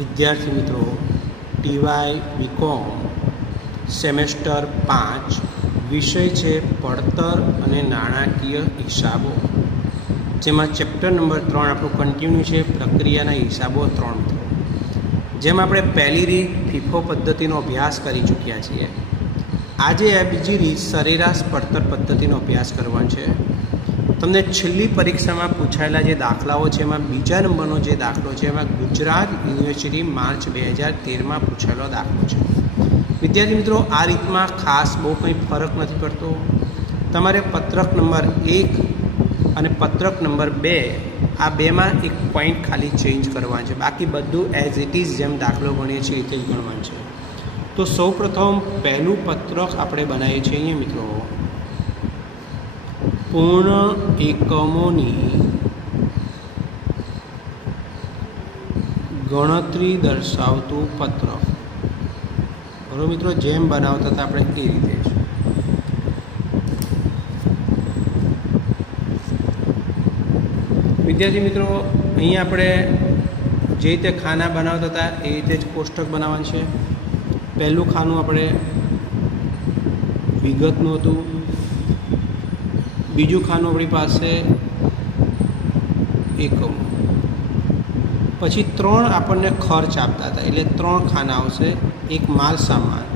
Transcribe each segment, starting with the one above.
વિદ્યાર્થી મિત્રો ટીવાય BCom semester 5 વિષય છે પડતર અને નાણાકીય હિસાબો, જેમાં ચેપ્ટર નંબર 3 આપણું કન્ટિન્યુ છે પ્રક્રિયાના હિસાબો 3. જેમ આપણે પહેલી રીત ફીફો પદ્ધતિનો અભ્યાસ કરી ચૂક્યા છીએ, આજે આ બીજી રીત સરેરાશ પડતર પદ્ધતિનો અભ્યાસ કરવાનો છે. તમને છેલ્લી પરીક્ષામાં પૂછાયેલા જે દાખલાઓ છે એમાં બીજા નંબરનો જે દાખલો છે એમાં ગુજરાત યુનિવર્સિટી માર્ચ 2013માં પૂછાયેલો દાખલો છે. વિદ્યાર્થી મિત્રો, આ રીતમાં ખાસ બહુ કંઈ ફરક નથી પડતો. તમારે પત્રક નંબર 1 અને પત્રક નંબર 2 આ બેમાં એક પોઈન્ટ ખાલી ચેન્જ કરવાનો છે, બાકી બધું એઝ ઇટ ઇઝ જેમ દાખલો ગણીએ છીએ એ જ ગણવાનું છે. તો સૌપ્રથમ પહેલું પત્રક આપણે બનાવીએ છીએ અહીંયા મિત્રો, પૂર્ણ એકમોની ગણતરી દર્શાવતું પત્રક. બરાબર મિત્રો, જેમ બનાવતા હતા આપણે એ રીતે જ. વિદ્યાર્થી મિત્રો, અહીંયા આપણે જે રીતે ખાના બનાવતા હતા એ રીતે જ કોષ્ટક બનાવવાનું છે. પહેલું ખાનું આપણે વિગતનું હતું, બીજું ખાનું આપણી પાસે એકમો, પછી 3 આપણને ખર્ચ આપતા હતા એટલે 3 ખાના આવશે. એક માલ સામાન,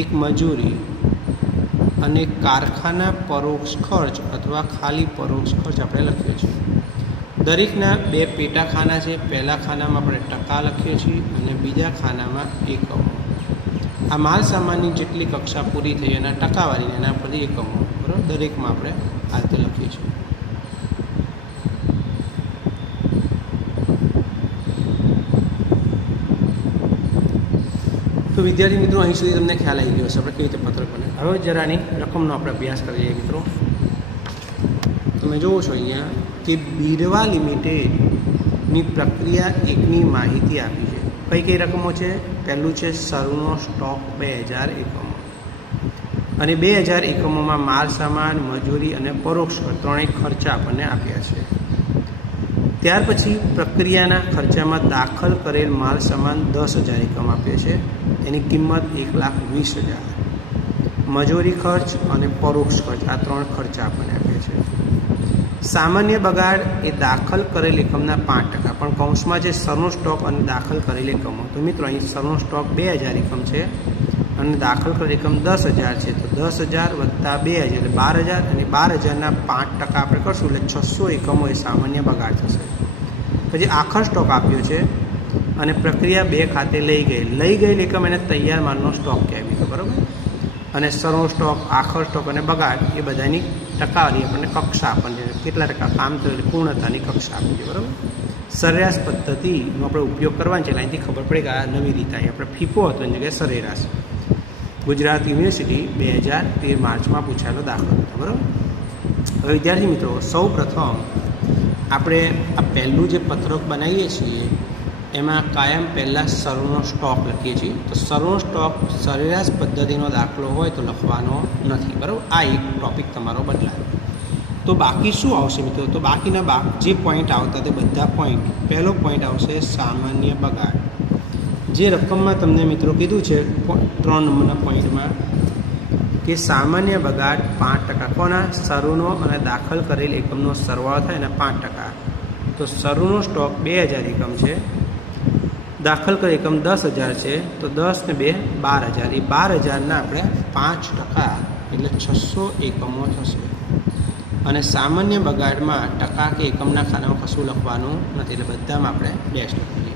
એક મજૂરી અને કારખાના પરોક્ષ ખર્ચ અથવા ખાલી પરોક્ષ ખર્ચ આપણે લખીએ છીએ. દરેકના 2 પેટા ખાના છે. પહેલા ખાનામાં આપણે ટકા લખીએ છીએ અને બીજા ખાનામાં એકમો. આ માલ સામાનની જેટલી કક્ષા પૂરી થઈ એના ટકાવારી એના પરથી એકમો, બરાબર, દરેકમાં આપણે આ રીતે લખીએ છીએ. તો વિદ્યાર્થી મિત્રો, અહીં સુધી તમને ખ્યાલ આવી ગયો હશે આપણે કેવી રીતે પત્રક બને. હવે જરાની રકમનો આપણે અભ્યાસ કરીએ મિત્રો. તમે જોવો છો અહીંયા કે બીરવા લિમિટેડની પ્રક્રિયા 1ની માહિતી આપી છે. કઈ કઈ રકમો છે? પહેલું છે શરૂનો સ્ટોક 2000 એકમો, અને 2000 એકમોમાં માલ સામાન, મજૂરી અને પરોક્ષ ત્રણેય ખર્ચા આપણને આપ્યા છે. ત્યાર પછી પ્રક્રિયાના ખર્ચામાં દાખલ કરેલ માલ સામાન 10,000 એકમ આપ્યો છે, એની કિંમત 1,20,000. મજૂરી ખર્ચ અને પરોક્ષ ખર્ચ આ 3 ખર્ચા આપણને આપ્યા છે. સામાન્ય બગાડ એ દાખલ કરેલ એકમના 5%, પણ કૌંસમાં જે સરનો સ્ટોક અને દાખલ કરેલ એકમો. તો મિત્રો અહીં સરનો સ્ટોક 2000 એકમ છે અને દાખલ કરેલ એકમ 10,000 છે, તો 10,000 વત્તા 2000 એટલે 12,000, અને 12,000ના 5% આપણે કરશું એટલે 600 એકમો એ સામાન્ય બગાડ થશે. પછી આખર સ્ટોક આપ્યો છે અને પ્રક્રિયા 2 ખાતે લઈ ગયેલ એકમ એને તૈયાર માલનો સ્ટોક કહેવાય તો બરાબર. અને સરનો સ્ટોક, આખર સ્ટોક અને બગાડ એ બધાની ટકાવારી આપણને કક્ષા આપણને કેટલા ટકા કામ થયું પૂર્ણતાની કક્ષા આપી છે, બરાબર. સરેરાશ પદ્ધતિનો આપણે ઉપયોગ કરવાનો છે, અહીંથી ખબર પડે કે આ નવી રીત આવી. આપણે ફીફો હતો એની જગ્યાએ સરેરાશ. ગુજરાત યુનિવર્સિટી 2013 માર્ચમાં પૂછાયેલો દાખલો હતો, બરાબર. હવે વિદ્યાર્થી મિત્રો, સૌ પ્રથમ આપણે આ પહેલું જે પત્રક બનાવીએ છીએ એમાં કાયમ પહેલાં સરનો સ્ટોક લખીએ છીએ. તો સરનો સ્ટોક સરેરાશ પદ્ધતિનો દાખલો હોય તો લખવાનો નથી, બરાબર. આ એક ટૉપિક તમારો બદલાય. તો બાકી શું આવશે મિત્રો? તો બાકીના જે પોઈન્ટ આવતા તે બધા પોઈન્ટ. પહેલો પોઈન્ટ આવશે સામાન્ય બગાડ. જે રકમમાં તમને મિત્રો કીધું છે 3 નંબરના પોઈન્ટમાં કે સામાન્ય બગાડ 5%. કોના? શરૂનો અને દાખલ કરેલ એકમનો સરવાળો થાય એના 5%. તો શરૂનો સ્ટોક 2000 એકમ છે, દાખલ કરેલ એકમ 10,000 છે, તો 10 ને 2 12,000. એ 12,000ના આપણે 5% એટલે 600 એકમો થશે. અને સામાન્ય બગાડમાં ટકા કે એકમના ખાનામાં કશું લખવાનું નથી, એટલે બધામાં આપણે ડેશ લખીએ.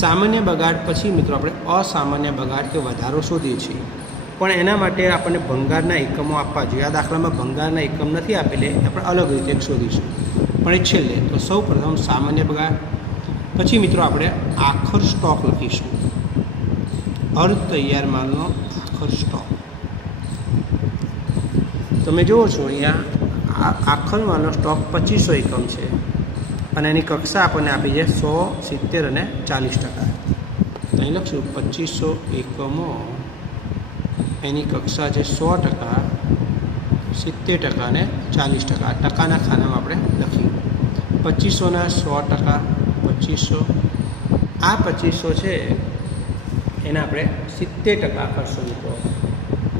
સામાન્ય બગાડ પછી મિત્રો આપણે અસામાન્ય બગાડ કે વધારો શોધીએ છીએ, પણ એના માટે આપણને ભંગારના એકમો આપવા જોઈએ. આ દાખલામાં ભંગારના એકમ નથી આપેલે, આપણે અલગ રીતે શોધીશું, પણ એ છેલ્લે. તો સૌ પ્રથમ સામાન્ય બગાડ, પછી મિત્રો આપણે આખર સ્ટોક લખીશું. અર્ધ તૈયાર માલનો આખર સ્ટોક. તમે જુઓ છો અહીંયા આખર માલનો સ્ટોક 2500 એકમ છે અને એની કક્ષા આપણને આપી છે 100, 70 અને 40%. તો અહીં લખશું 2500 એકમો, એની કક્ષા છે 100%, 70% અને 40%. ટકાના ખાનામાં આપણે લખીએ 2500ના 100%, 2500. આ 2500 છે એને આપણે 70% કરશું મિત્રો,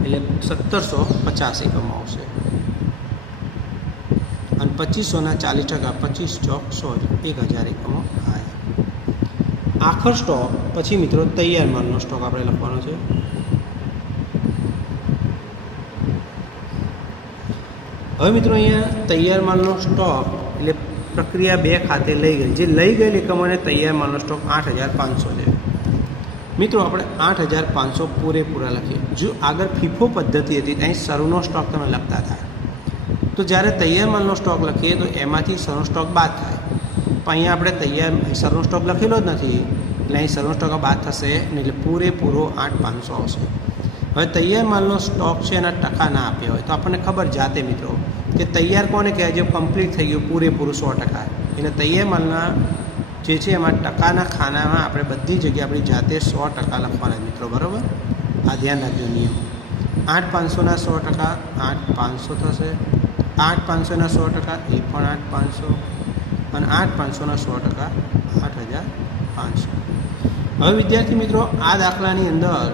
એટલે 1750 એકમો આવશે. અને 2500ના 40%, 25 ચોક 100, 1000 એકમો થાય. આખર સ્ટોક પછી મિત્રો તૈયાર માલનો સ્ટોક આપણે લખવાનો છે. હવે મિત્રો અહીંયા તૈયાર માલનો સ્ટોક એટલે પ્રક્રિયા 2 ખાતે લઈ ગઈ, જે લઈ ગયેલ એકમોને તૈયાર માલનો સ્ટોક 8500 છે મિત્રો. આપણે 8500 પૂરેપૂરા લખીએ. જો આગળ ફીફો પદ્ધતિ હતી અહીં શરૂનો સ્ટોક તમે લખતા હતા, તો જ્યારે તૈયાર માલનો સ્ટોક લખીએ તો એમાંથી શરૂનો સ્ટોક બાદ થાય. પણ અહીંયા આપણે તૈયાર શરૂનો સ્ટોક લખેલો જ નથી, એટલે અહીં શરૂનો સ્ટોક બાદ થશે ને, એટલે પૂરેપૂરો 8500 આવશે. હવે તૈયાર માલનો સ્ટોક છે એના ટકા ના આપ્યા હોય તો આપણને ખબર જાતે મિત્રો કે તૈયાર કોને કહેવાય, જે કમ્પ્લીટ થઈ ગયું પૂરેપૂરું 100%. એટલે તૈયાર માલના જે છે એમાં ટકાના ખાનામાં આપણે બધી જગ્યાએ આપણી જાતે 100% લખવાના મિત્રો, બરાબર. આ ધ્યાન રાખજો નિયમ. 8500ના 100%, 8500 થશે. 8500ના 100% એ પણ 8500, અને 8500ના 100% 8500. હવે વિદ્યાર્થી મિત્રો આ દાખલાની અંદર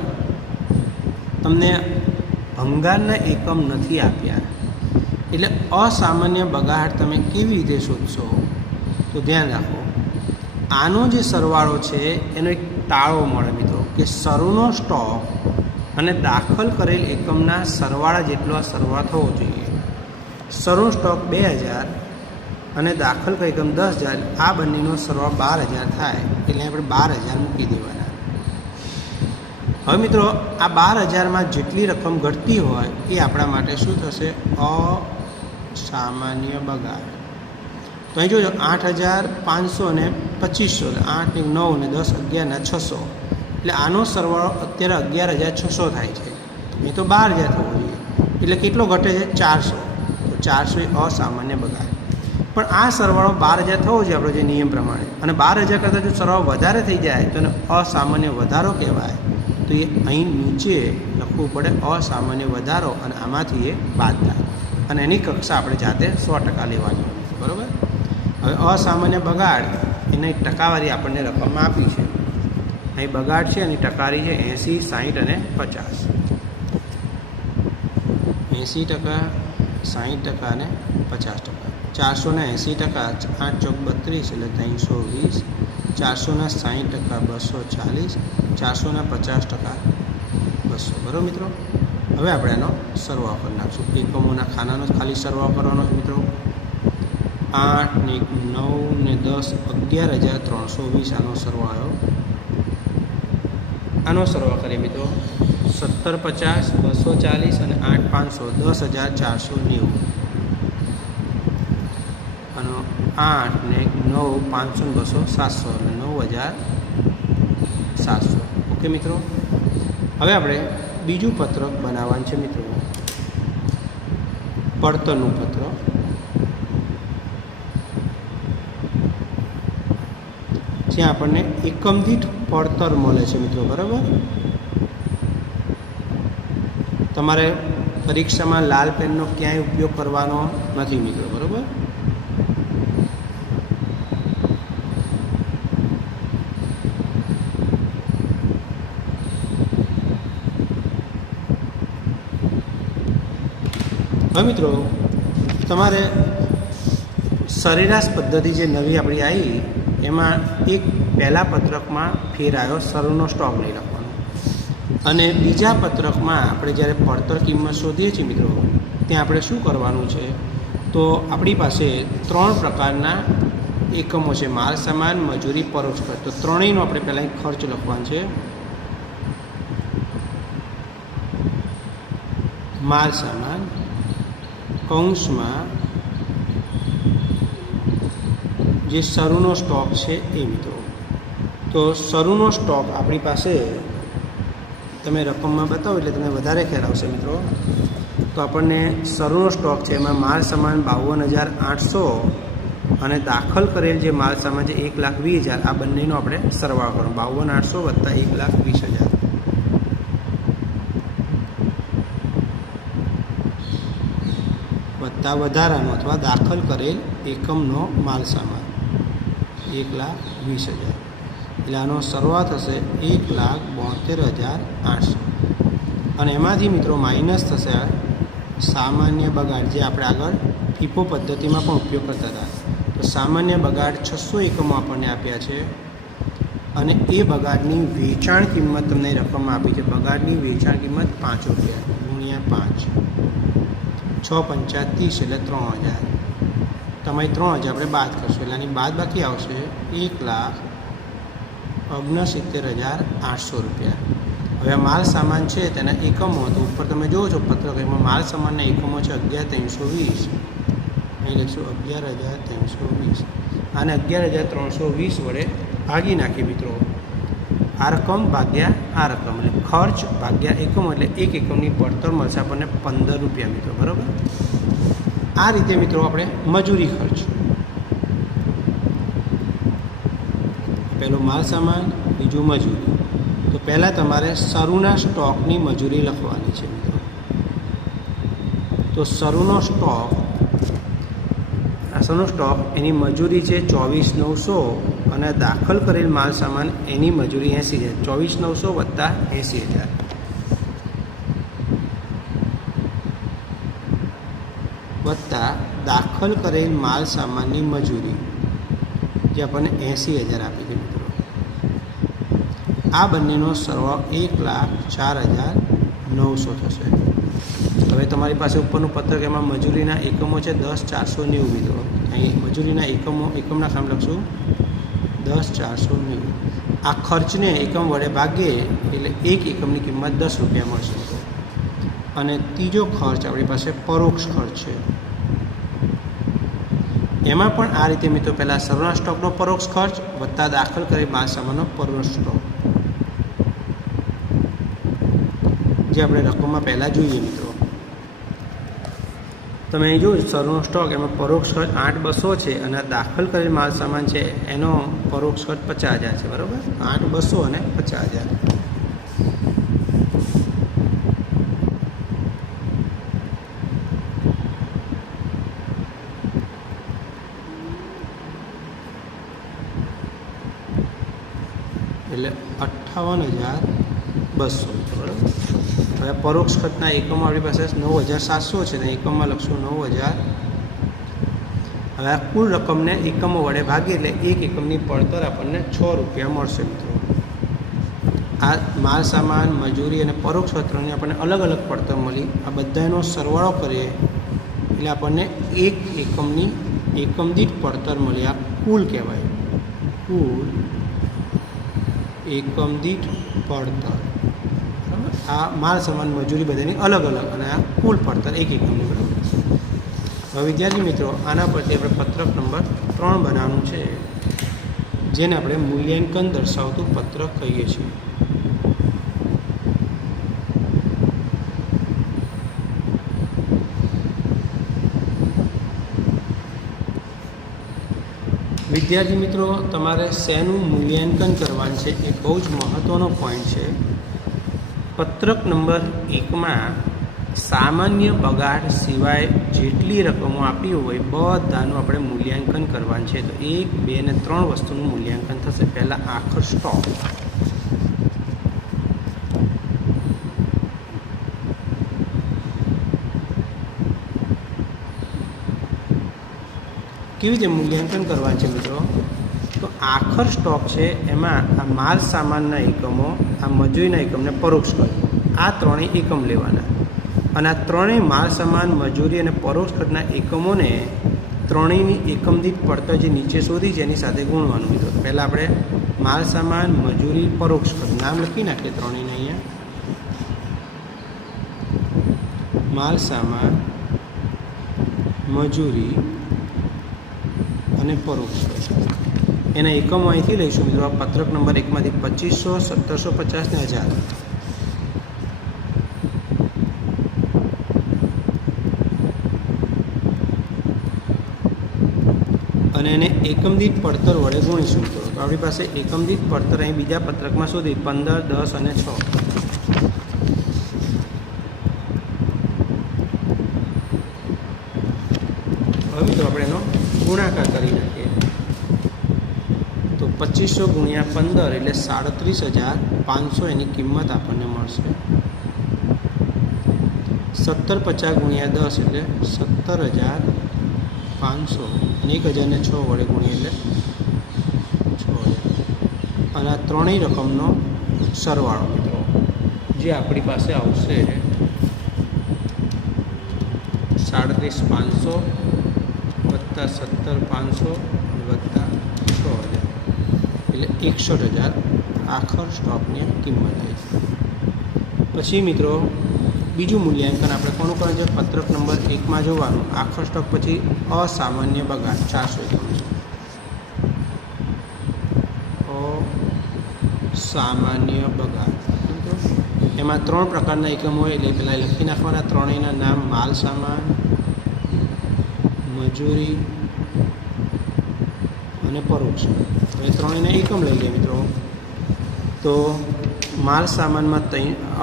તમને ભંગારના એકમ નથી આપ્યા, એટલે અસામાન્ય બગાડ તમે કેવી રીતે શોધશો? તો ધ્યાન રાખો, આનો જે સરવાળો છે એનો એક તાળો મળે મિત્રો, કે શરૂનો સ્ટોક અને દાખલ કરેલ એકમના સરવાળા જેટલો આ સરવાળો થવો જોઈએ. શરૂનો સ્ટોક 2000 અને દાખલ કરેલ એકમ 10000, આ બંનેનો સરવાળો 12000 થાય, એટલે આપણે 12000 મૂકી દેવાના. હવે મિત્રો આ 12000માં જેટલી રકમ ઘટતી હોય એ આપણા માટે શું થશે? અસામાન્ય બગાડ. તો અહીં જોજો 8500 ને 2500, 8 ને 9 ને 10, 11 ને 600, એટલે આનો સરવાળો અત્યારે 11600 થાય છે. એ તો 12000 થવો જોઈએ, એટલે કેટલો ઘટે છે? 400. તો 400 એ અસામાન્ય બગાડ. પણ આ સરવાળો 12000 થવો જોઈએ આપણો જે નિયમ પ્રમાણે, અને 12000 કરતાં જો સરવાળો વધારે થઈ જાય તો એને અસામાન્ય વધારો કહેવાય. તો એ અહીં નીચે લખવું પડે અસામાન્ય વધારો, અને આમાંથી એ બાદ થાય, અને એની કક્ષા આપણે જાતે 100% લેવાની, બરાબર. હવે અસામાન્ય બગાડ એની ટકાવારી આપણને રકમમાં આપી છે. અહીં બગાડ છે એની ટકાવારી છે 80, 60 અને 50. 80%, 60% અને 50%. 480%, 8 ચોક 32 એટલે 320. 400ના 60%, 240. 400ના 50%, 200. બરાબર મિત્રો. હવે આપણે એનો સરવાળો કરી નાખશું. એકમોના ખાનાનો ખાલી સરવાળો કરવાનો છે મિત્રો. 8 ને 9 ને 10, 11320 આનો સરવાળો. આનો સરવાળો કરીએ મિત્રો. 1750, 240 અને 8500, 10490. અને 8 ને 9, 500 ને 200, 700 એટલે 9700. ઓકે મિત્રો. હવે આપણે બીજું પત્રક બનાવવાનું છે મિત્રો, પડતરનું પત્રક. જ્યાં આપણને એકમ દીઠ પડતર મળે છે મિત્રો, બરાબર. તમારે પરીક્ષામાં લાલ પેનનો ક્યાંય ઉપયોગ કરવાનો નથી મિત્રો, બરાબર. હવે મિત્રો તમારે સરેરાશ પદ્ધતિ જે નવી આપણી આવી એમાં એક પહેલાં પત્રકમાં ફેર આવ્યો, શરૂનો સ્ટોક નહીં લખવાનો, અને બીજા પત્રકમાં આપણે જ્યારે પડતર કિંમત શોધીએ છીએ મિત્રો ત્યાં આપણે શું કરવાનું છે? તો આપણી પાસે 3 પ્રકારના એકમો છે, માલ સામાન, મજૂરી, પરોક્ષ ખર્ચ. તો ત્રણેયનો આપણે પહેલાં ખર્ચ લખવાનો છે. માલ સામાન કૌંસમાં જે શરૂનો સ્ટોક છે એ મિત્રો. તો શરૂનો સ્ટોક આપણી પાસે તમે રકમમાં બતાવો એટલે તમને વધારે ખ્યાલ આવશે મિત્રો. તો આપણને શરૂનો સ્ટોક છે એમાં માલ સામાન 52800 અને દાખલ કરેલ જે માલ સામાન છે 1,20,000, આ બંનેનો આપણે સરવાળો કરો. 52800 + 1,20,000 વત્તા વધારાનો અથવા દાખલ કરેલ એકમનો માલ સામાન 1,20,000 એટલે આનો શરૂઆત થશે 1,72,800 અને એમાંથી મિત્રો માઇનસ થશે સામાન્ય બગાડ જે આપણે આગળ ફીફો પદ્ધતિમાં પણ ઉપયોગ કરતા હતા. તો સામાન્ય બગાડ 600 એકમો આપણને આપ્યા છે અને એ બગાડની વેચાણ કિંમત તમને રકમ આપી છે. બગાડની વેચાણ કિંમત 5 રૂપિયા ગુણ્યા 5 6 પંચા 30 એટલે 3,000. તમારી 3,000 આપણે બાદ કરશું એટલે આની બાદ બાકી આવશે 1,69,800 રૂપિયા. હવે આ માલ સામાન છે તેના એકમો તો ઉપર તમે જુઓ છો પત્રક એમાં માલ સામાનના એકમો છે 11,320. અહીં લખીશું 11,320 અને 11,320 વડે ભાગી નાખીએ મિત્રો. આ રકમ ભાગ્યા આ રકમ એટલે ખર્ચ ભાગ્યા એકમ એટલે એક એકમની પડતર મળશે આપણને 15 રૂપિયા મિત્રો. બરાબર. આ રીતે મિત્રો આપણે મજૂરી ખર્ચ, પહેલું માલ સામાન, બીજું મજૂરી. તો પહેલાં તમારે શરૂના સ્ટોકની મજૂરી લખવાની છે મિત્રો. તો શરૂનો સ્ટોક એની મજૂરી છે 24,900 અને દાખલ કરેલ માલ સામાન એની મજૂરી 80,000. 24,900 વત્તા 80,000 વત્તા દાખલ કરેલ માલ સામાનની મજૂરી જે આપણને 80,000 આપી છે મિત્રો. આ બંનેનો સરવાળો 1,04,900 થશે. હવે તમારી પાસે ઉપરનું પત્રક એમાં મજૂરીના એકમો છે 10,490 મિત્રો. અહીં મજૂરીના એકમના નામ લખશું 10,490. આ ખર્ચને એકમ વડે ભાગીએ એટલે એક એકમની કિંમત 10 રૂપિયા મળશે. અને ત્રીજો ખર્ચ આપણી પાસે પરોક્ષ ખર્ચ છે. એમાં પણ આ રીતે મિત્રો પહેલાં શરૂના સ્ટોકનો પરોક્ષ ખર્ચ વત્તા દાખલ કરેલ માલ સામાનનો પરોક્ષ સ્ટોક જે આપણે રકમમાં પહેલાં જોઈએ મિત્રો. તમે અહીં જોયું શરૂનો સ્ટોક એમાં પરોક્ષ ખર્ચ 8,200 છે અને દાખલ કરેલ માલ સામાન છે એનો પરોક્ષ ખર્ચ 50,000 છે. બરાબર. 8,200 અને 50,000. એટલે 58,200 બરાબર. હવે પરોક્ષ ખર્ચના એકમો આપણી પાસે 9,700 છે ને એકમમાં લખશું 9,000. હવે આ કુલ રકમને એકમો વડે ભાગીએ એટલે એક એકમની પડતર આપણને 6 રૂપિયા મળશે મિત્રો. આ માલ સામાન, મજૂરી અને પરોક્ષ ખર્ચની આપણને અલગ અલગ પડતર મળી. આ બધાનો સરવાળો કરીએ એટલે આપણને એક એકમની એકમ દીઠ પડતર મળી. આ કુલ કહેવાય. કુલ એકમ દીઠ પડતર. આ માલ સામાન, મજૂરી બધાની અલગ અલગ અને આ કુલ પડતર એક એકમની. બરાબર. હવે વિદ્યાર્થી મિત્રો આના પરથી આપણે પત્રક નંબર 3 બનાવવાનું છે જેને આપણે મૂલ્યાંકન દર્શાવતું પત્રક કહીએ છીએ. વિદ્યાર્થી મિત્રો તમારે શેનું મૂલ્યાંકન કરવાનું છે એ બહુ જ મહત્ત્વનો પોઈન્ટ છે. પત્રક નંબર 1માં સામાન્ય બગાડ સિવાય જેટલી રકમો આપી હોય બધાનું આપણે મૂલ્યાંકન કરવાનું છે. તો 1, 2 અને 3 વસ્તુનું મૂલ્યાંકન થશે. પહેલાં આખર સ્ટોક. કેવી રીતે મૂલ્યાંકન કરવાનું છે મિત્રો? તો આખર સ્ટોક છે એમાં આ માલ સામાનના એકમો, આ મજૂરીના એકમને પરોક્ષ ખર્ચ, આ ત્રણેય એકમ લેવાના અને આ ત્રણેય માલ સામાન, મજૂરી અને પરોક્ષ ખર્ચના એકમોને ત્રણેયની એકમ દીઠ પડતર જે નીચે શોધી છે એની સાથે ગુણવાનું મિત્રો. પહેલાં આપણે માલ સામાન, મજૂરી, પરોક્ષ ખર્ચ નામ લખી નાખીએ ત્રણેયને અહીંયા. માલ સામાન, મજૂરી અને પરોક્ષ ખર્ચ એના એકમો અહીંથી લઈશું મિત્રો. આ પત્રક નંબર 1માંથી 2500, 1750 ને 1000. અને એને એકમ દીઠ પડતર વડે ગુણીશું મિત્રો. તો આપણી પાસે એકમ દીઠ પડતર અહીં બીજા પત્રકમાં શોધી 15, 10 અને 6. હવે મિત્રો આપણે એનો ગુણાકાર કરી નાખીએ. તો 2500 ગુણ્યા 15 એટલે 37,500 એની કિંમત આપણને મળશે. 1750 ગુણ્યા 10 એટલે 17,500 અને 1006 વડે ગુણીએ એટલે 6000. અને આ ત્રણેય રકમનો સરવાળો મિત્રો જે આપણી પાસે આવશે 37,500 વત્તા 17,500 વત્તા 6000 એટલે 61,000 આખર સ્ટોકની કિંમત થઈ છે. પછી મિત્રો બીજું મૂલ્યાંકન આપણે કોનું કરવાનું છે? પત્રક નંબર 1માં જોવાનું. આખર સ્ટોક પછી અસામાન્ય બગાડ 400 એકમ છે. અસામાન્ય બગાડ એમાં 3 પ્રકારના એકમ હોય એટલે પહેલાં લખી નાખવાના. ત્રણેયના નામ માલ સામાન, મજૂરી અને પરોક્ષ. હવે ત્રણેયના એકમ લઈ લઈએ મિત્રો. તો માલ સામાનમાં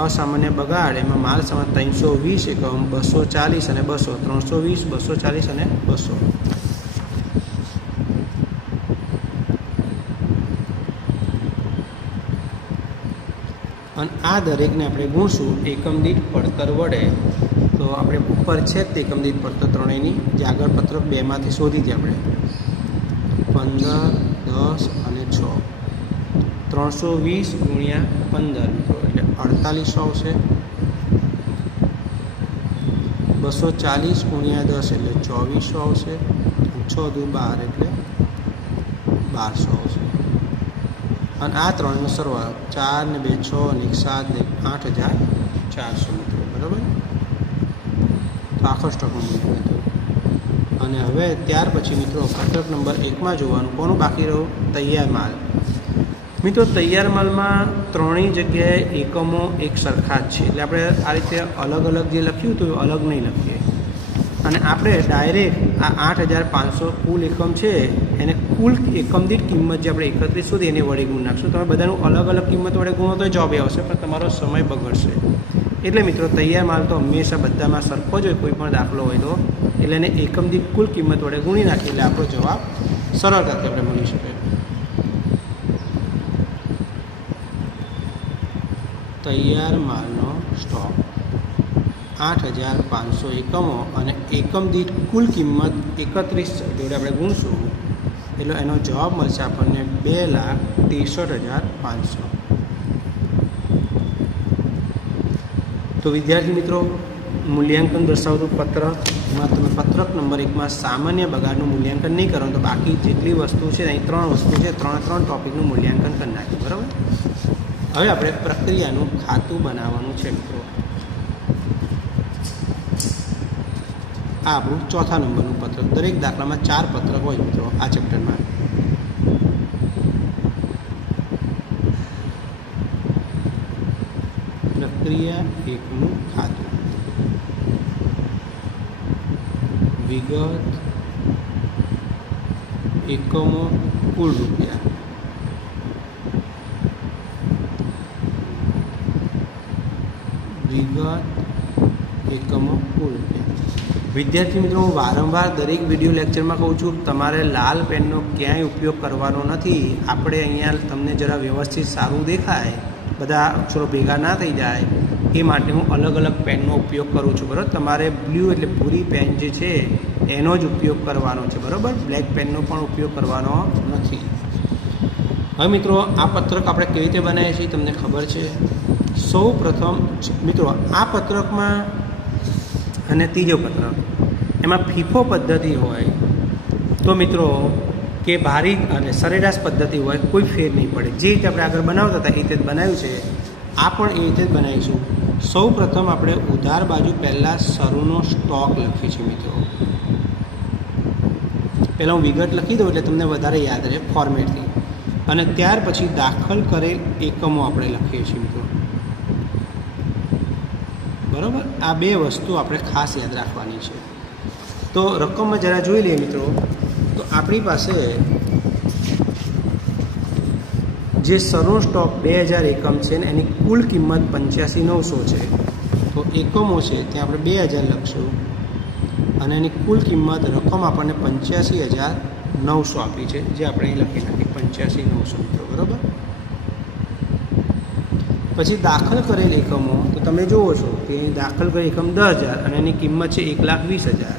અસામાન્ય બગાડ એમાં માલ સામાન 320 એકમ, 240 અને 200, 320, 240 અને 200. અને આ દરેકને આપણે ગુણશું એકમ દીઠ પડતર વડે. તો આપણે ઉપર છે તે એકમ દીઠ પડતર ત્રણેયની જે આગળ પત્રક 2માંથી શોધી હતી આપણે 15, 10 અને 6. 320 ગુણ્યા 15 મિત્રો એટલે 4800 આવશે. 240 ગુણ્યા 10 એટલે 2400 આવશે. 6 દુ 12 એટલે 1200 આવશે. અને આ ત્રણનો સરવાળો 4 ને 2 6 અને 1 7 ને 8,400 મિત્રો. બરાબર. તો આખો સ્ટોકનું મૂલ્ય હતું. અને હવે ત્યાર પછી મિત્રો પત્રક નંબર 1માં જોવાનું. કોનું બાકી રહ્યું? તૈયાર માલ. મિત્રો તૈયાર માલમાં ત્રણેય જગ્યાએ એકમો એક સરખા જ છે એટલે આપણે આ રીતે અલગ અલગ જે લખ્યું હતું એ અલગ નહીં લખીએ. અને આપણે ડાયરેક્ટ આ 8,500 કુલ એકમ છે એને કુલ એકમ દીઠ કિંમત જે આપણે 31 સુધી એને વડે ગુણ નાખશું. તમે બધાનું અલગ અલગ કિંમત વડે ગુણો તો જવાબ આવશે પણ તમારો સમય બગડશે. એટલે મિત્રો તૈયાર માલ તો હંમેશા બધામાં સરખો જ હોય. કોઈ પણ દાખલો હોય તો એટલે એને એકમ દીઠ કુલ કિંમત વડે ગુણી નાખીએ એટલે આપણો જવાબ સરળતાથી આપણે મળી શકે. તૈયાર માલનો સ્ટોક 8,500 એકમો અને એકમ દીઠ કુલ કિંમત 31 જોડે આપણે ગુણશું એટલે એનો જવાબ મળશે આપણને 2,63,500. તો વિદ્યાર્થી મિત્રો મૂલ્યાંકન દર્શાવતું પત્રકમાં તમે પત્રક નંબર 1માં સામાન્ય બગાડનું મૂલ્યાંકન નહીં કરો તો બાકી જેટલી વસ્તુ છે અહીં 3 વસ્તુ છે 3 ટોપિકનું મૂલ્યાંકન કરી નાખ્યું. બરાબર. હવે આપણે પ્રક્રિયાનું ખાતું બનાવવાનું છે મિત્રો. આ આપણું ચોથા નંબરનું પત્રક. દરેક દાખલામાં 4 પત્રક હોય મિત્રો આ ચેપ્ટરમાં. પ્રક્રિયા 1નું ખાતું. વિગત, એકમો, કુલ રૂપિયા. વિગત, એકમો, કુલ રૂપિયા. વિદ્યાર્થી મિત્રો હું વારંવાર દરેક વિડીયો લેક્ચરમાં કહું છું તમારે લાલ પેનનો ક્યાંય ઉપયોગ કરવાનો નથી. આપણે અહીંયા તમને જરા વ્યવસ્થિત સારું દેખાય, બધા અક્ષરો ભેગા ના થઈ જાય એ માટે હું અલગ અલગ પેનનો ઉપયોગ કરું છું. બરાબર. તમારે બ્લુ એટલે ભૂરી પેન જે છે એનો જ ઉપયોગ કરવાનો છે. બરાબર. બ્લેક પેનનો પણ ઉપયોગ કરવાનો નથી. હવે મિત્રો આ પત્રક આપણે કેવી રીતે બનાવીએ છીએ તમને ખબર છે? સૌ પ્રથમ મિત્રો આ પત્રકમાં અને ત્રીજો પત્રક એમાં ફીફો પદ્ધતિ હોય તો મિત્રો કે ભારી અને સરેરાશ પદ્ધતિ હોય કોઈ ફેર નહીં પડે. જે રીતે આપણે આગળ બનાવતા હતા એ રીતે જ બનાવ્યું છે. આ પણ એ રીતે જ બનાવીશું. સૌ પ્રથમ આપણે ઉધાર બાજુ પહેલાં શરૂનો સ્ટોક લખીએ છીએ મિત્રો. પહેલાં હું વિગત લખી દઉં એટલે તમને વધારે યાદ રહે ફોર્મેટથી. અને ત્યાર પછી દાખલ કરેલ એકમો આપણે લખીએ છીએ મિત્રો. બરાબર. આ 2 વસ્તુ આપણે ખાસ યાદ રાખવાની છે. તો રકમમાં જરા જોઈ લઈએ મિત્રો. તો આપણી પાસે જે શરૂનો સ્ટોક 2000 એકમ છે ને એની કુલ કિંમત 85,900 છે. તો એકમો છે ત્યાં આપણે 2000 લખશું અને એની કુલ કિંમત રકમ આપણને 85,900 આપી છે જે આપણે અહીં લખી નાખીએ 85,900 મિત્રો, બરાબર. પછી દાખલ કરેલ એકમો તો તમે જુઓ છો કે દાખલ કરેલ એકમ 10,000 અને એની કિંમત છે 1,20,000.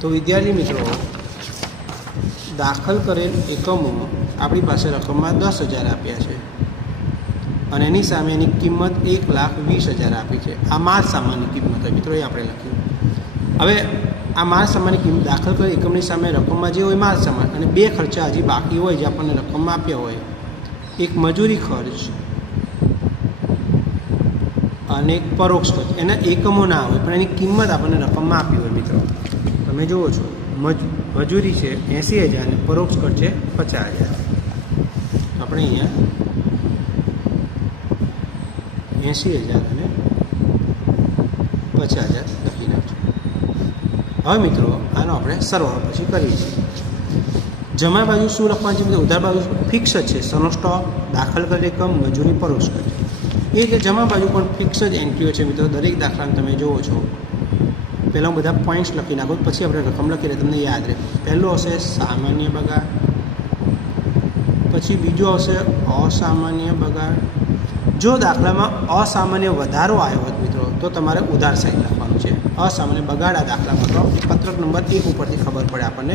તો વિદ્યાર્થી મિત્રો, દાખલ કરેલ એકમો આપણી પાસે રકમમાં 10,000 આપ્યા છે અને એની સામે એની કિંમત 1,20,000 આપી છે. આ માલ સામાનની કિંમત હોય મિત્રો, એ આપણે લખ્યું. હવે આ માલ સામાનની કિંમત દાખલ કરેલ એકમની સામે રકમમાં જે હોય માલ સામાન અને બે ખર્ચા હજી બાકી હોય જે આપણને રકમમાં આપ્યા હોય, એક મજૂરી ખર્ચ અને એક પરોક્ષ ખર્ચ. એના એકમો ના હોય પણ એની કિંમત આપણને રકમમાં આપી હોય મિત્રો. તમે જુઓ છો મજૂરી છે 80,000 અને પરોક્ષ ખર્ચ છે 50,000. આપણે અહીંયા 80,000 અને 50,000 લખી નાખીએ. હવે મિત્રો આનો આપણે સરવાળો પછી કરીએ છીએ. જમા બાજુ શું લખવાનું છે? ઉધાર બાજુ ફિક્સ જ છે, સનો સ્ટોક, દાખલ કરેલ એકમ, મજૂરી, પરોક્ષ ખર્ચ. એ જે જમા બાજુ પણ ફિક્સ જ એન્ટ્રીઓ છે મિત્રો. દરેક દાખલાને તમે જુઓ છો, પહેલાં હું બધા પોઈન્ટ્સ લખી નાખું, પછી આપણે રકમ લખીને તમને યાદ રહે. પહેલું હશે સામાન્ય બગાડ, પછી બીજું આવશે અસામાન્ય બગાડ. જો દાખલામાં અસામાન્ય વધારો આવ્યો હોત મિત્રો તો તમારે ઉધાર સાઈડ લખવાનું છે. અસામાન્ય બગાડ આ દાખલામાં તો પત્રક નંબર 1 ઉપરથી ખબર પડે આપણને,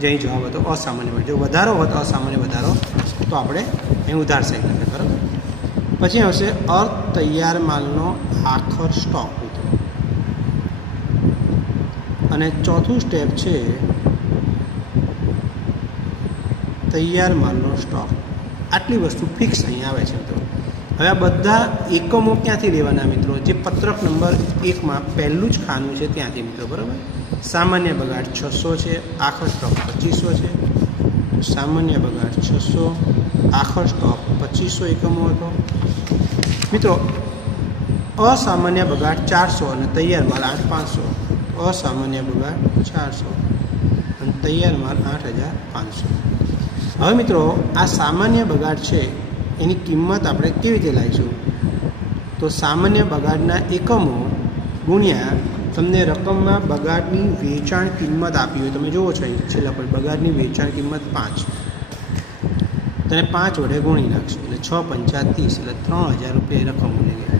જે જવાબ હતો અસામાન્ય. જો વધારો હોત અસામાન્ય વધારો તો આપણે એ ઉધાર સાઈડ લખે, બરાબર. પછી આવશે અર્ધ તૈયાર માલનો આખર સ્ટોક મિત્રો. અને ચોથું સ્ટેપ છે તૈયાર માલનો સ્ટોક. આટલી વસ્તુ ફિક્સ અહીં આવે છે મિત્રો. હવે આ બધા એકમો ક્યાંથી લેવાના મિત્રો? જે પત્રક નંબર 1માં પહેલું જ ખાનું છે ત્યાંથી મિત્રો, બરાબર. સામાન્ય બગાડ 600 છે, આખર સ્ટોક 2500 છે. સામાન્ય બગાડ 600, આખર સ્ટોક 2500 એકમો હતો મિત્રો. અસામાન્ય બગાડ 400 અને તૈયાર માલ 8,500. અસામાન્ય બગાડ 400 અને તૈયાર માલ 8,500. હવે મિત્રો આ સામાન્ય બગાડ છે એની કિંમત આપણે કેવી રીતે લાવીશું? તો સામાન્ય બગાડના એકમો ગુણ્યા તમને રકમમાં બગાડની વેચાણ કિંમત આપી હોય. તમે જુઓ છો અહીં છેલ્લા પર બગાડની વેચાણ કિંમત 5, તેને 5 વડે ગુણી નાખશું એટલે 6 5 30 એટલે 3,000 રૂપિયા રકમ મળી ગઈ.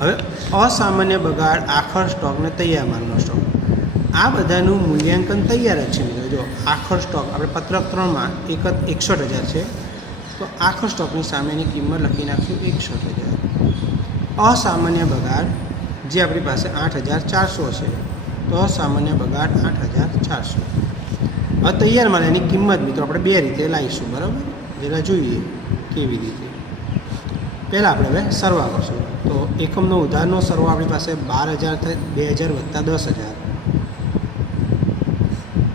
હવે અસામાન્ય બગાડ, આખર સ્ટોક ને તૈયાર માલનો સ્ટોક, આ બધાનું મૂલ્યાંકન તૈયાર જ છે મિત્રો. જો આખર સ્ટોક આપણે પત્રક 3માં 61,000 છે તો આખર સ્ટોકની સામેની કિંમત લખી નાખશું 61,000. અસામાન્ય બગાડ જે આપણી પાસે 8,400 છે તો અસામાન્ય બગાડ 8,400. હવે તૈયાર માલ એની કિંમત મિત્રો આપણે બે રીતે લાવીશું, બરાબર. જરા જોઈએ કેવી રીતે. પહેલાં આપણે હવે સરવા કરશું. તો એકમનો ઉધારનો સરવા આપણી પાસે 12,000 થાય, 2,000 વત્તા 10,000.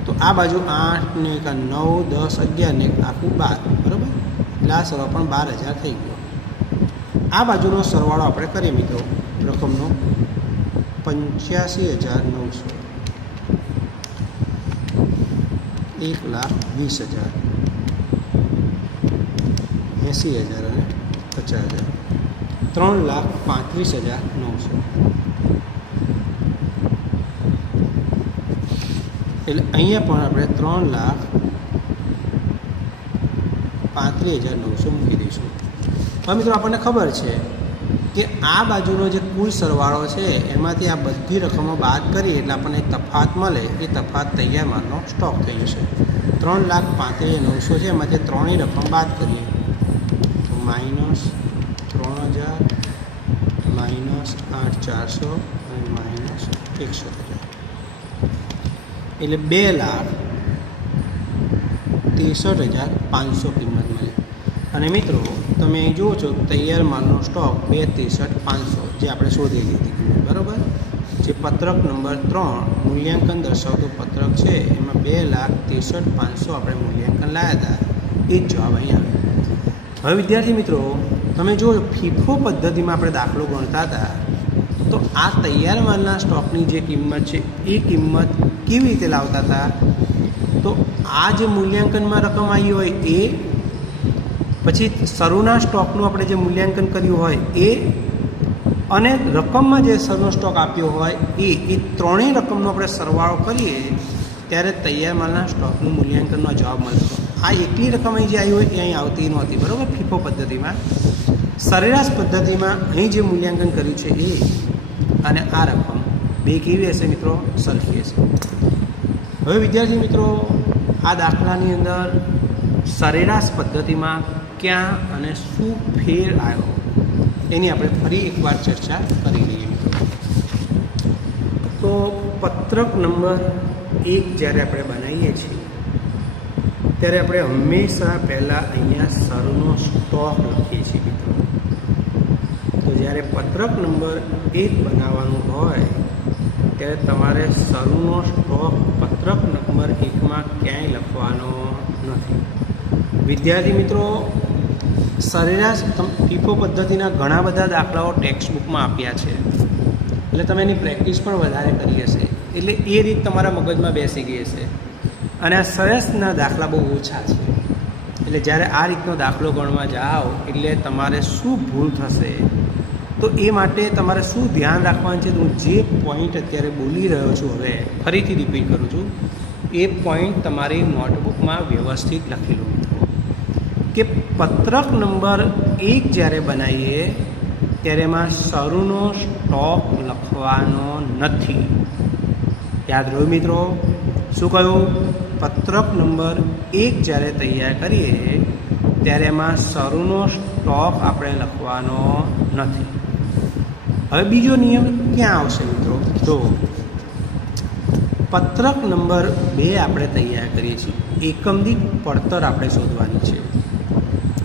તો આ બાજુ 8 ને 9, 10, 11 ને આખું 12, બરાબર. એટલે આ સરવાળો પણ 12,000 થઈ ગયો. આ બાજુનો સરવાળો આપણે કરીએ મિત્રો રકમનો 85,900, 1,20,000, 80,000 અને 50,000, 3,35,900. એટલે અહીંયા પણ આપણે 3,35,900 મૂકી દઈશું. હવે મિત્રો આપણને ખબર છે કે આ બાજુનો જે કુલ સરવાળો છે એમાંથી આ બધી રકમો બાદ કરીએ એટલે આપણને તફાત મળે. એ તફાત તૈયાર માલનો સ્ટોક થઈ જશે. 3,35,900 છે, એમાંથી ત્રણેય રકમ બાદ કરીએ તો -3,000, -8,400 અને -61,000 એટલે 2,63,500 કિંમત મળે. અને મિત્રો તમે અહીં જુઓ છો તૈયાર માલનો સ્ટોક 2,63,500 જે આપણે શોધી લીધી કિંમત, બરાબર. જે પત્રક નંબર 3 મૂલ્યાંકન દર્શાવતું પત્રક છે એમાં 2,63,500 આપણે મૂલ્યાંકન લાવ્યા હતા. એ જ જવાબ અહીં આવે. હવે વિદ્યાર્થી મિત્રો તમે જુઓ ફીફો પદ્ધતિમાં આપણે દાખલો ગણતા હતા તો આ તૈયાર માલના સ્ટોકની જે કિંમત છે એ કિંમત કેવી રીતે લાવતા હતા? તો આ જે મૂલ્યાંકનમાં રકમ આવી હોય એ, પછી શરૂના સ્ટોકનું આપણે જે મૂલ્યાંકન કર્યું હોય એ, અને રકમમાં જે શરૂનો સ્ટોક આપ્યો હોય એ ત્રણેય રકમનો આપણે સરવાળો કરીએ ત્યારે તૈયાર માલના સ્ટોકનું મૂલ્યાંકનનો જવાબ મળતો. આ એકલી રકમ અહીં જે આવી હોય એ અહીં આવતી નહોતી, બરાબર. ફીફો પદ્ધતિમાં સરેરાશ પદ્ધતિમાં અહીં જે મૂલ્યાંકન કર્યું છે એ અને આ રકમ બે કેવી હશે મિત્રો? સરખી હશે. હવે વિદ્યાર્થી મિત્રો, આ દાખલાની અંદર સરેરાશ પદ્ધતિમાં ક્યાં અને શું ફેર આવ્યો એની આપણે ફરી એકવાર ચર્ચા કરી લઈએ મિત્રો. તો પત્રક નંબર 1 જ્યારે આપણે બનાવીએ છીએ ત્યારે આપણે હંમેશા પહેલાં અહીંયા સરનો સ્ટોક લખીએ છીએ મિત્રો. તો જ્યારે પત્રક નંબર 1 બનાવવાનું હોય ત્યારે તમારે સરનો સ્ટોક પત્રક નંબર 1માં ક્યાંય લખવાનો નથી. વિદ્યાર્થી મિત્રો, સરેરાશ ફીફો પદ્ધતિના ઘણા બધા દાખલાઓ ટેક્સ્ટ બુકમાં આપ્યા છે, એટલે તમે એની પ્રેક્ટિસ પણ વધારે કરી હશે, એટલે એ રીત તમારા મગજમાં બેસી ગઈ હશે. અને આ સરેરાશના દાખલા બહુ ઓછા છે, એટલે જ્યારે આ રીતનો દાખલો ગણવા જાઓ એટલે તમારે શું ભૂલ થશે, તો એ માટે તમારે શું ધ્યાન રાખવાનું છે. હું જે પોઈન્ટ અત્યારે બોલી રહ્યો છું, હવે ફરીથી રિપીટ કરું છું, એ પોઈન્ટ તમારી નોટબુકમાં વ્યવસ્થિત લખી લો મિત્રો. કે પત્રક નંબર 1 જ્યારે બનાવીએ ત્યારે એમાં શરૂનો સ્ટોક લખવાનો નથી. યાદ રહ્યું મિત્રો? શું કહ્યું? પત્રક નંબર 1 જ્યારે તૈયાર કરીએ ત્યારે એમાં શરૂનો સ્ટોક આપણે લખવાનો નથી. હવે બીજો નિયમ ક્યાં આવશે મિત્રો? તો પત્રક નંબર 2 આપણે તૈયાર કરીએ છીએ, એકમ દીઠ પડતર આપણે શોધવાની છે.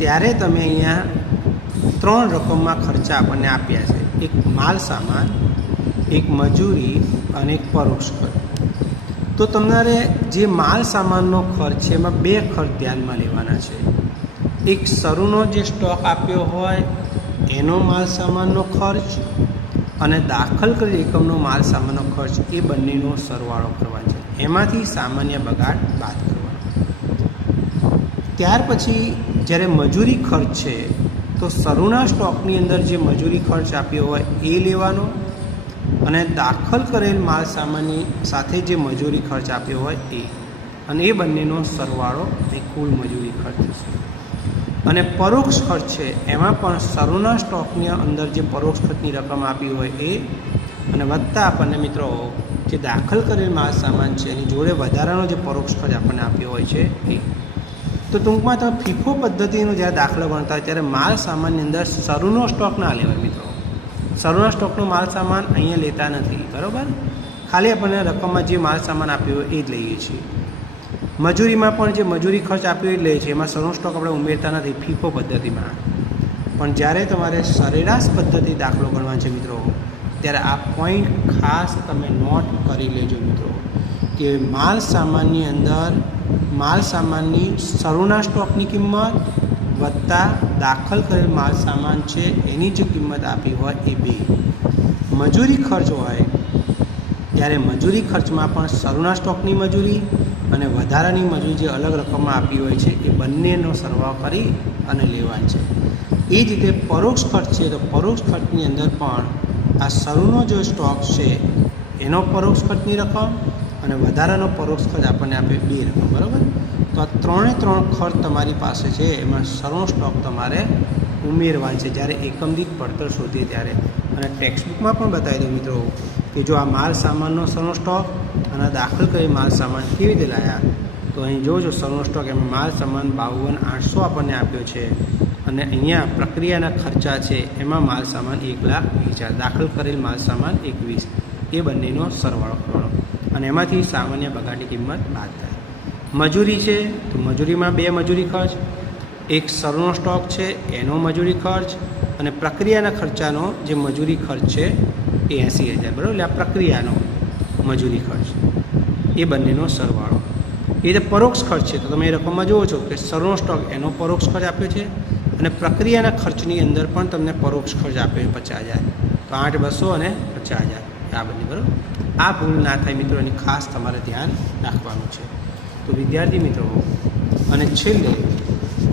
ત્યારે તમે અહીંયા 3 રકમમાં ખર્ચા આપણને આપ્યા છે. એક માલ સામાન, એક મજૂરી અને એક પરોક્ષ ખર્ચ. તો તમારે જે માલ સામાનનો ખર્ચ છે એમાં 2 ખર્ચ ધ્યાનમાં લેવાના છે. એક શરૂનો જે સ્ટોક આપ્યો હોય એનો માલ સામાનનો ખર્ચ અને દાખલ કરેલ એકમનો માલ સામાનનો ખર્ચ, એ બંનેનો સરવાળો કરવાનો છે. એમાંથી સામાન્ય બગાડ બાદ કરવાનો. ત્યાર પછી જ્યારે મજૂરી ખર્ચ છે તો શરૂના સ્ટોકની અંદર જે મજૂરી ખર્ચ આપ્યો હોય એ લેવાનો અને દાખલ કરેલ માલ સામાનની સાથે જે મજૂરી ખર્ચ આપ્યો હોય એ, અને એ બંનેનો સરવાળો એ કુલ મજૂરી ખર્ચ છે. અને પરોક્ષ ખર્ચ છે એમાં પણ શરૂના સ્ટોકની અંદર જે પરોક્ષ ખર્ચની રકમ આપી હોય એ અને વત્તા આપણને મિત્રો જે દાખલ કરેલ માલ સામાન છે એની જોડે વધારાનો જે પરોક્ષ ખર્ચ આપણને આપ્યો હોય છે એ. તો ટૂંકમાં તમે ફીફો પદ્ધતિનો જ્યારે દાખલો ગણતા હોય ત્યારે માલ સામાનની અંદર શરૂનો સ્ટોક ના લેવાય મિત્રો. શરૂના સ્ટોકનો માલ સામાન અહીંયા લેતા નથી, બરાબર. ખાલી આપણને રકમમાં જે માલ સામાન આપ્યો હોય એ જ લઈએ છીએ. મજૂરીમાં પણ જે મજૂરી ખર્ચ આપ્યો એ જ લઈએ છીએ, એમાં શરૂનો સ્ટોક આપણે ઉમેરતા નથી ફીફો પદ્ધતિમાં. પણ જ્યારે તમારે સરેરાશ પદ્ધતિ દાખલો ગણવાનો છે મિત્રો, ત્યારે આ પોઈન્ટ ખાસ તમે નોટ કરી લેજો મિત્રો, કે માલ સામાનની અંદર માલ સામાનની શરૂના સ્ટોકની કિંમત વત્તા દાખલ કરેલ માલ સામાન છે એની જે કિંમત આપી હોય એ 2. મજૂરી ખર્ચ હોય ત્યારે મજૂરી ખર્ચમાં પણ શરૂના સ્ટોકની મજૂરી અને વધારાની મજૂરી જે અલગ રકમમાં આપી હોય છે એ બંનેનો સરવાળો કરી અને લેવાનો છે. એ જ રીતે પરોક્ષ ખર્ચ છે તો પરોક્ષ ખર્ચની અંદર પણ આ શરૂનો જે સ્ટોક છે એનો પરોક્ષ ખર્ચની રકમ અને વધારાનો પરોક્ષ ખર્ચ આપણને આપે 2 રકમ, બરાબર. તો આ 3 ખર્ચ તમારી પાસે છે એમાં શરૂનો સ્ટોક તમારે ઉમેરવાનો છે જ્યારે એકમ દીઠ પડતર શોધીએ ત્યારે. અને ટેક્સ્ટબુકમાં પણ બતાવી દઉં મિત્રો કે જો આ માલ સામાનનો શરૂનો સ્ટોક અને દાખલ કરી માલ સામાન કેવી રીતે લાવ્યા, તો અહીં જોજો શરૂનો સ્ટોક એમાં માલ સામાન 52,800 આપણને આપ્યો છે અને અહીંયા પ્રક્રિયાના ખર્ચા છે એમાં માલ સામાન 1,20,000, દાખલ કરેલ માલ સામાન 21. એ બંનેનો સરવાળો કરવાનો અને એમાંથી સામાન્ય બગાડની કિંમત બાદ થાય. મજૂરી છે તો મજૂરીમાં 2 મજૂરી ખર્ચ, એક શરૂનો સ્ટોક છે એનો મજૂરી ખર્ચ અને પ્રક્રિયાના ખર્ચાનો જે મજૂરી ખર્ચ છે એ 80,000, બરાબર. એટલે આ પ્રક્રિયાનો મજૂરી ખર્ચ, એ બંનેનો સરવાળો. એ જે પરોક્ષ ખર્ચ છે તો તમે એ રકમમાં જુઓ છો કે શરૂનો સ્ટોક એનો પરોક્ષ ખર્ચ આપ્યો છે અને પ્રક્રિયાના ખર્ચની અંદર પણ તમને પરોક્ષ ખર્ચ આપ્યો 50,000. તો 8,200 અને 50,000 આ બંને, બરાબર. આ ભૂલ ના થાય મિત્રો, એની ખાસ તમારે ધ્યાન રાખવાનું છે. તો વિદ્યાર્થી મિત્રો, અને છેલ્લે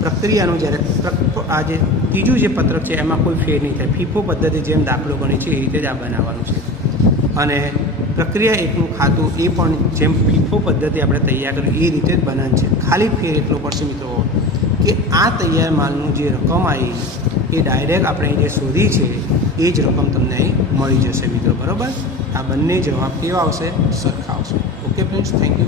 પ્રક્રિયાનું જ્યારે આ જે ત્રીજું જે પત્રક છે એમાં કોઈ ફેર નહીં થાય. ફીફો પદ્ધતિ જેમ દાખલો ગણી છે એ રીતે જ આ બનાવવાનું છે. અને પ્રક્રિયા એકનું ખાતું એ પણ જેમ ફીફો પદ્ધતિ આપણે તૈયાર કરી એ રીતે જ બનાન છે. ખાલી ફેર એટલો પડશે મિત્રો કે આ તૈયાર માલનું જે રકમ આવી એ ડાયરેક્ટ આપણે જે શોધી છે એ જ રકમ તમને અહીં મળી જશે મિત્રો. બરાબર, આ બંને જવાબ કેવા આવશે? સરખા આવશે. Okay friends, thank you.